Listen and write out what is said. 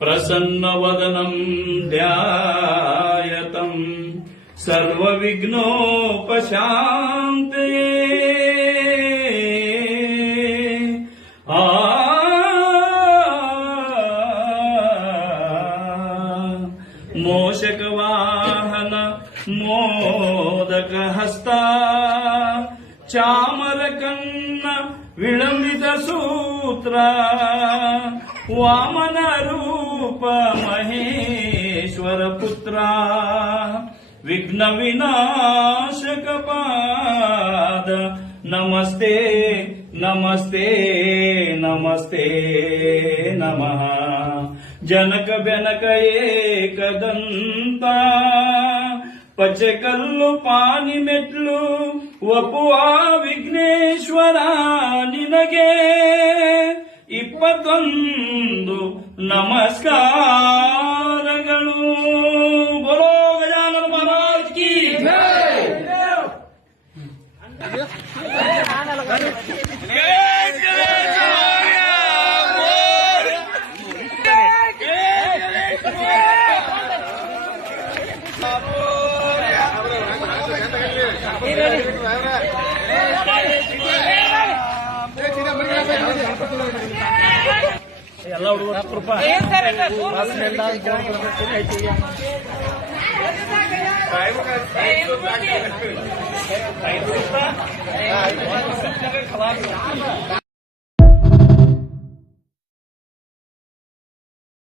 प्रसन्नवदनम् ध्यायतम् सर्वविघ्नोपशान्तये। आ। मोषकवाहन मोदकहस्ता चामरकन्न विलम्बितसूत्र ವಾಮನ ರೂಪ ಮಹೇಶ್ವರ ಪುತ್ರ, ವಿಘ್ನ ವಿನಾಶಕ ಪಾದ. ನಮಸ್ತೆ ನಮಸ್ತೆ ನಮಸ್ತೆ ನಮಃ. ಜನಕ ಬೆನಕ ಏಕದಂತ. ಪಚಕಲ್ಲು ಪಾನಿ ಮೆಟ್ಲು వపువా ವಿಘ್ನೇಶ್ವರಾ. ಇಪ್ಪತ್ತೊಂದು ನಮಸ್ಕಾರಗಳು ಬೋಲೋ ಗಜಾನನ ಮಹಾರಾಜ್ ಕಿ ಎಲ್ಲ ಹುಡುಗರು ಹತ್ತು ರೂಪಾಯಿ ಐದು ರೂಪಾಯಿ